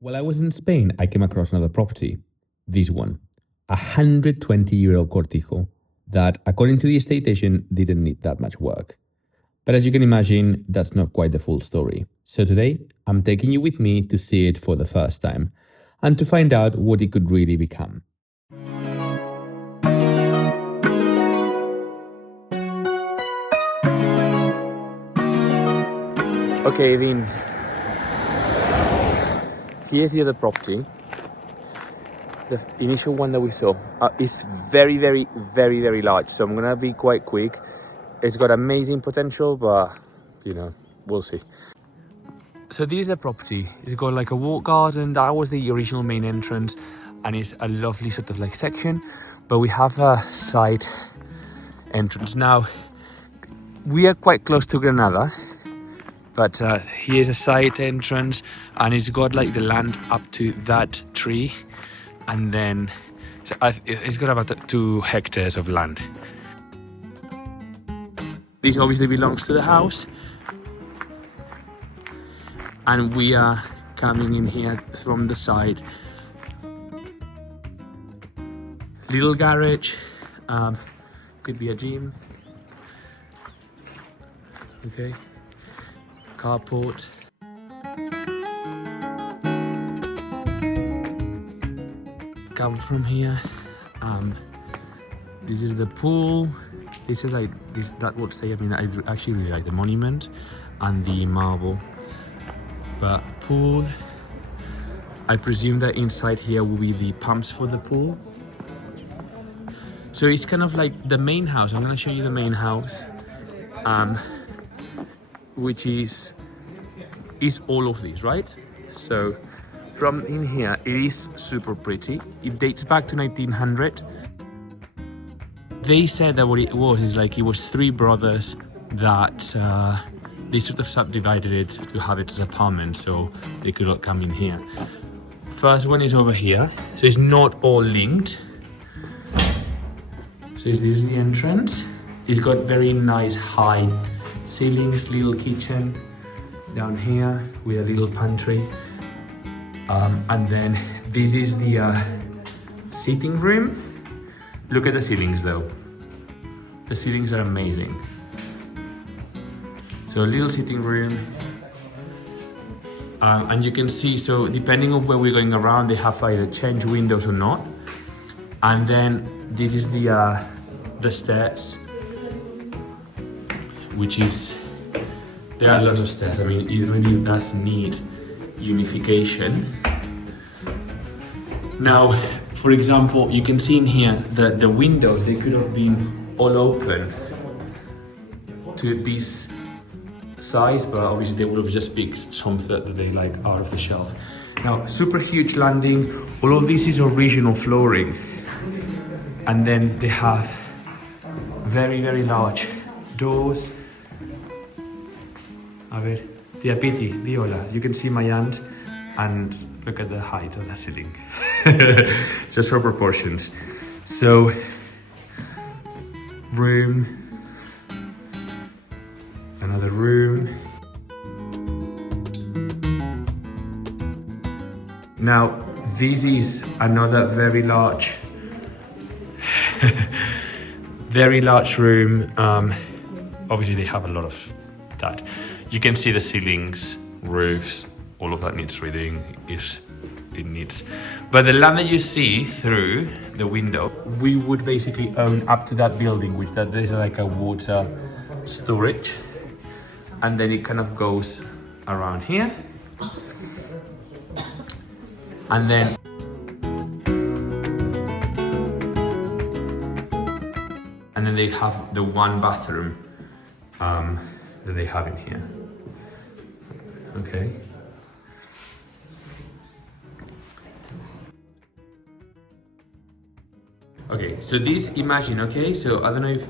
While I was in Spain, I came across another property, this one, a 120-year-old Cortijo that, according to the estate agent, didn't need that much work. But as you can imagine, that's not quite the full story. So today, I'm taking you with me to see it for the first time and to find out what it could really become. Okay, then here's the other property. The initial one that we saw is very large, so I'm gonna be quite quick. It's got amazing potential, but we'll see. So this is the property. It's got like a walk garden. That was the original main entrance, and it's a lovely sort of like section, but we have a side entrance. Now we are quite close to Granada, but here's a side entrance, and it's got like the land up to that tree, and then it's got about 2 hectares of land. This obviously belongs to the house, and we are coming in here from the side. Little garage, could be a gym. Okay, carport. Come from here. This is the pool. This is like this. That would say. I mean, I actually really like the monument and the marble. But pool. I presume that inside here will be the pumps for the pool. So it's kind of like the main house. I'm gonna show you the main house, which is all of these, right? So from in here, it is super pretty. It dates back to 1900. They said that what it was is like it was 3 brothers that they sort of subdivided it to have it as apartments, so they could all come in here. First one is over here, so it's not all linked. So this is the entrance. It's got very nice high ceilings, little kitchen down here with a little pantry. And then this is the sitting room. Look at the ceilings though. The ceilings are amazing. So a little sitting room. And you can see, so depending on where we're going around, they have either changed windows or not. And then this is the stairs, which is, there are a lot of stairs. I mean, it really does need unification. Now, for example, you can see in here that the windows, they could have been all open to this size, but obviously they would have just picked something that they like out of the shelf. Now, super huge landing. All of this is original flooring. And then they have very large doors. A ver, Tia Piti, di hola. You can see my aunt, and look at the height of the ceiling. Just for proportions. So, room, another room. Now, this is another very large room. Obviously they have a lot of that. You can see the ceilings, roofs, all of that needs redoing. It needs. But the land that you see through the window, we would basically own up to that building, which that there's like a water storage, and then it kind of goes around here, and then they have the 1 bathroom that they have in here. Okay. Okay, so this, imagine, okay, so I don't know if,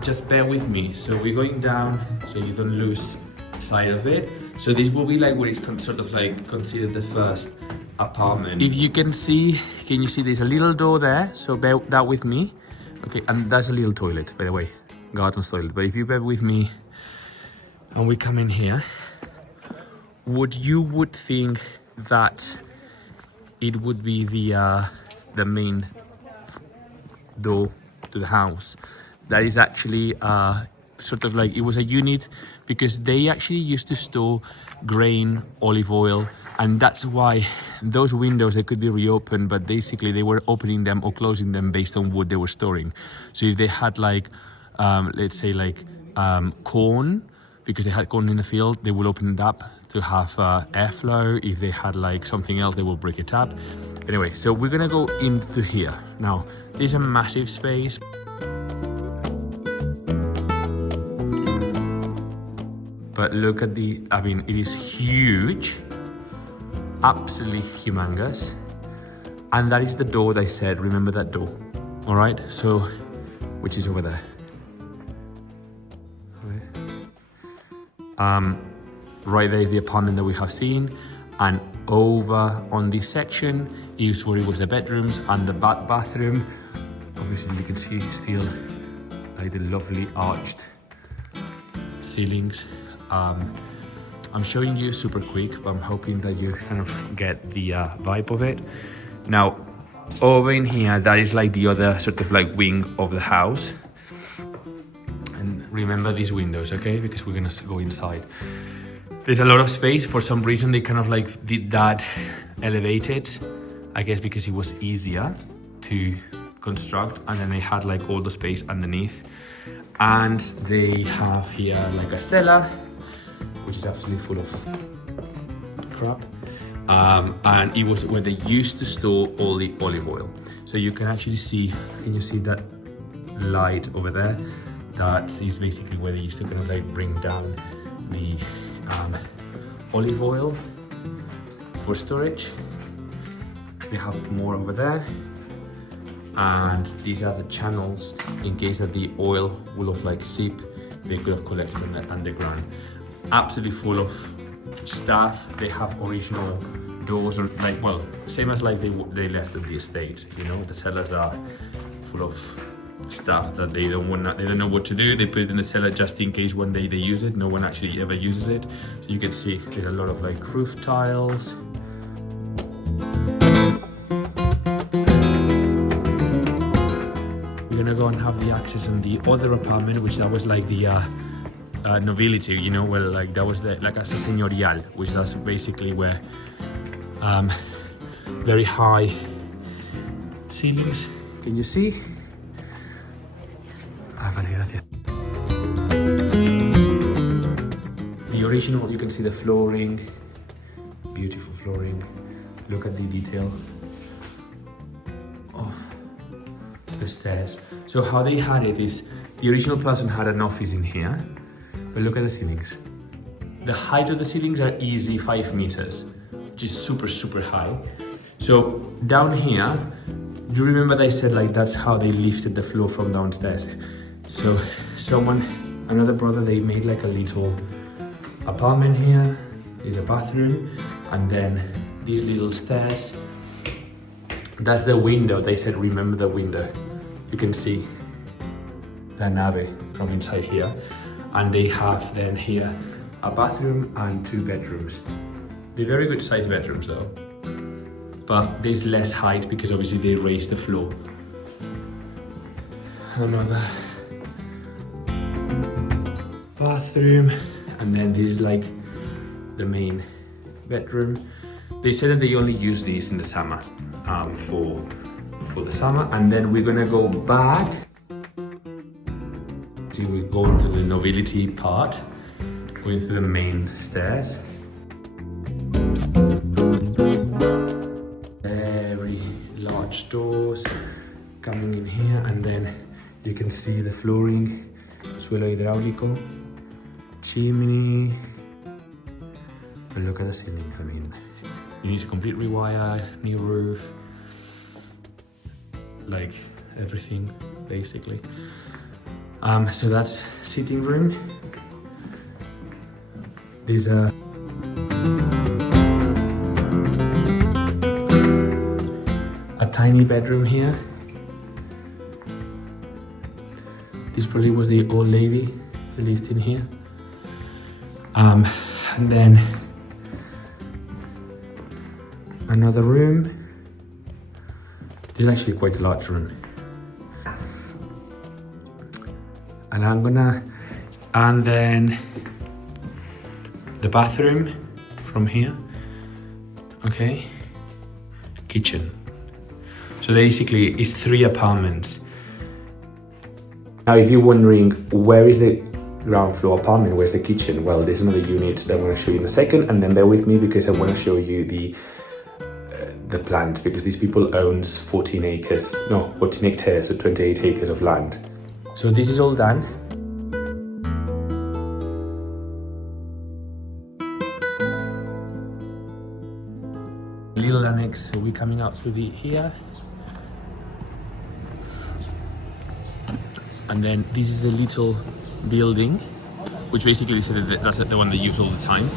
just bear with me. So we're going down so you don't lose sight of it. So this will be like what is sort of like considered the first apartment. If you can see, can you see there's a little door there? So bear that with me. Okay, and that's a little toilet, by the way, garden toilet. But if you bear with me, and we come in here, you would think that it would be the main door to the house. That is actually sort of like, it was a unit because they actually used to store grain, olive oil, and that's why those windows, they could be reopened, but basically they were opening them or closing them based on what they were storing. So if they had like let's say like corn, because they had corn in the field, they will open it up to have airflow. If they had like something else, they will break it up. Anyway, so we're gonna go into here. Now, this is a massive space. But look at I mean, it is huge, absolutely humongous. And that is the door they said, remember that door, all right? So, which is over there. Right there is the apartment that we have seen, and over on this section is where it was the bedrooms and the bathroom. Obviously you can see still like the lovely arched ceilings. I'm showing you super quick, but I'm hoping that you kind of get the vibe of it. Now, over in here, that is like the other sort of like wing of the house. And remember these windows, okay? Because we're gonna go inside. There's a lot of space. For some reason, they kind of like did that elevated, I guess because it was easier to construct, and then they had like all the space underneath. And they have here like a cellar, which is absolutely full of crap. And it was where they used to store all the olive oil. So you can actually see, can you see that light over there? That is basically where they used to kind of like bring down the olive oil for storage. They have more over there. And these are the channels in case that the oil will have like seep, they could have collected on the underground. Absolutely full of stuff. They have original doors, or like, well, same as like they left at the estate, you know. The cellars are full of stuff that they don't know what to do. They put it in the cellar just in case one day they use it. No one actually ever uses it. So you can see there's a lot of like roof tiles. We're gonna go and have the access on the other apartment, which that was like the nobility, you know, where like that was like as a señorial, which that's basically where very high ceilings. Can you see? Vale, gracias. The original, you can see the flooring, beautiful flooring. Look at the detail of the stairs. So how they had it is, the original person had an office in here, but look at the ceilings. The height of the ceilings are easy 5 meters, which is super, super high. So down here, do you remember they said like that's how they lifted the floor from downstairs? So another brother, they made like a little apartment here. Is a bathroom, and then these little stairs. That's the window. They said, remember the window. You can see the nave from inside here. And they have then here a bathroom and 2 bedrooms. They're very good sized bedrooms though. But there's less height because obviously they raised the floor. Another bathroom, and then this is like the main bedroom. They said that they only use these in the summer, for the summer, and then we're gonna go back. So we go to the nobility part, going through the main stairs. Very large doors coming in here, and then you can see the flooring, suelo hidráulico, chimney. And look at the ceiling. I mean, you need to complete rewire, new roof, like everything basically. So that's sitting room. There's a tiny bedroom here. This probably was the old lady who lived in here. And then another room, This is actually quite a large room. And then the bathroom from here, okay, kitchen. So basically it's 3 apartments. Now if you're wondering where is the ground floor apartment, where's the kitchen? Well, there's another unit that I'm going to show you in a second, and then bear with me because I want to show you the plans, because these people owns 14 hectares, so 28 acres of land. So this is all done. Little annex, so we're coming out through here. And then this is the little building, which basically said that that's the one they use all the time.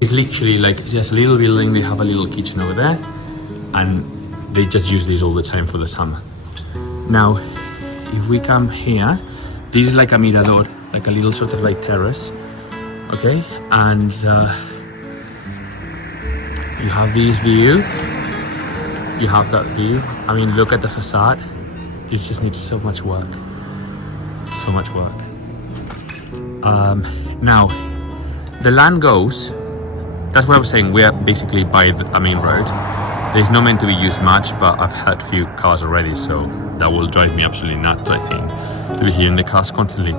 It's literally like just a little building. They have a little kitchen over there, and they just use this all the time for the summer. Now, if we come here, this is like a mirador, like a little sort of like terrace, okay? And you have this view, you have that view. I mean, look at the facade. It just needs so much work. So much work. Now, the land goes, that's what I was saying, we are basically by a main road. There's not meant to be used much, but I've had few cars already, so that will drive me absolutely nuts, I think, to be hearing the cars constantly.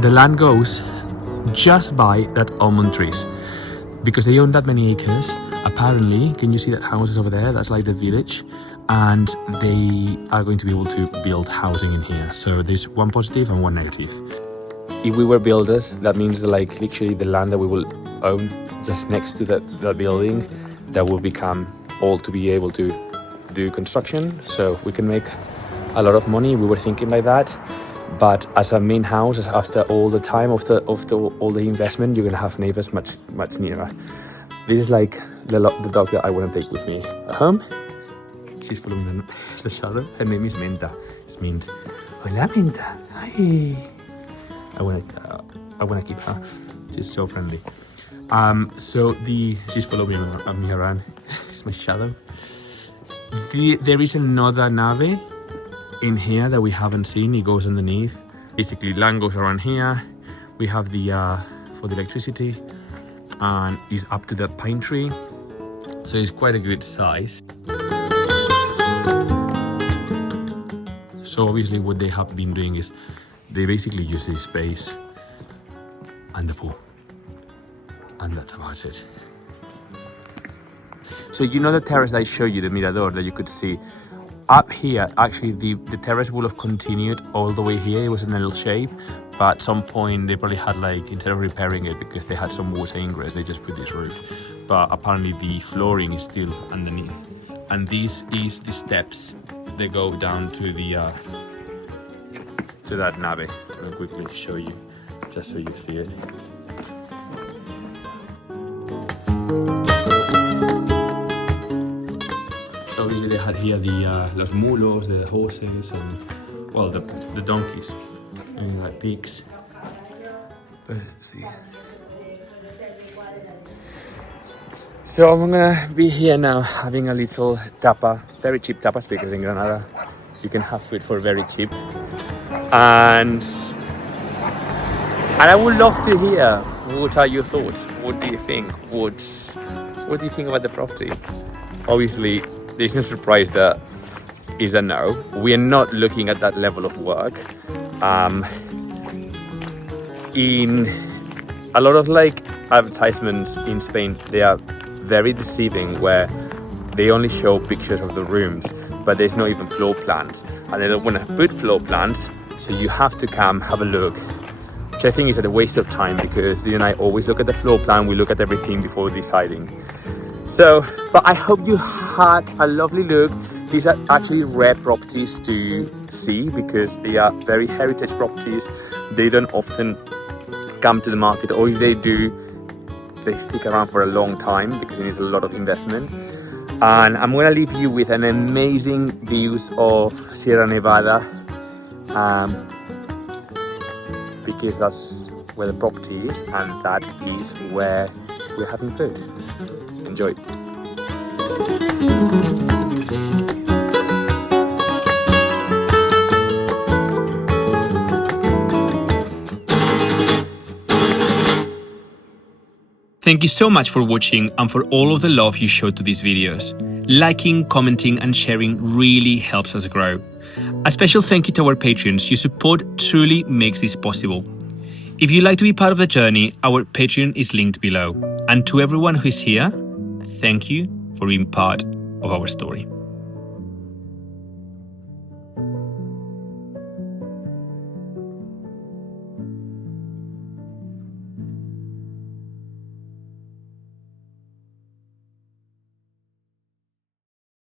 The land goes just by that almond trees, because they own that many acres. Apparently, can you see that houses over there? That's like the village, and they are going to be able to build housing in here. So there's one positive and one negative. If we were builders, that means that like literally the land that we will own just next to that building, that will become all to be able to do construction. So we can make a lot of money. We were thinking like that. But as a main house, after all the time, after all the investment, you're gonna have neighbors much nearer. This is like the dog that I want to take with me at home. She's following the shadow. Her name is Menta. It's Mint. Hola, Menta. Hi. I wanna keep her. She's so friendly. She's following me around. It's my shadow. There is another nave in here that we haven't seen. It goes underneath. Basically, land goes around here. We have the for the electricity, and is up to that pine tree. So it's quite a good size. So obviously what they have been doing is they basically use this space and the pool, and that's about it. So you know the terrace I showed you, the mirador that you could see up here, actually the terrace would have continued all the way here. It was in a little shape, but at some point they probably had, like, instead of repairing it because they had some water ingress, they just put this roof. But apparently the flooring is still underneath, and this is the steps that go down to the to that nave. I'll quickly show you just so you see it. Obviously they had here the los mulos, the horses, and well, the donkeys, and like pigs. But see. So I'm gonna be here now having a little tapa, very cheap tapas, because in Granada you can have food for very cheap. And I would love to hear, what are your thoughts? What do you think? What do you think about the property? Obviously, there's no surprise that is a no. We are not looking at that level of work. In a lot of like advertisements in Spain, they are very deceiving, where they only show pictures of the rooms, but there's not even floor plans, and they don't want to put floor plans, so you have to come have a look, which I think is a waste of time, because Dee and I always look at the floor plan, we look at everything before deciding. So, but I hope you had a lovely look. These are actually rare properties to see, because they are very heritage properties. They don't often come to the market, or if they do, they stick around for a long time because it needs a lot of investment. And I'm gonna leave you with an amazing views of Sierra Nevada, because that's where the property is, and that is where we're having food. Enjoy. Thank you so much for watching and for all of the love you showed to these videos. Liking, commenting and sharing really helps us grow. A special thank you to our Patreons. Your support truly makes this possible. If you'd like to be part of the journey, our Patreon is linked below. And to everyone who is here, thank you for being part of our story.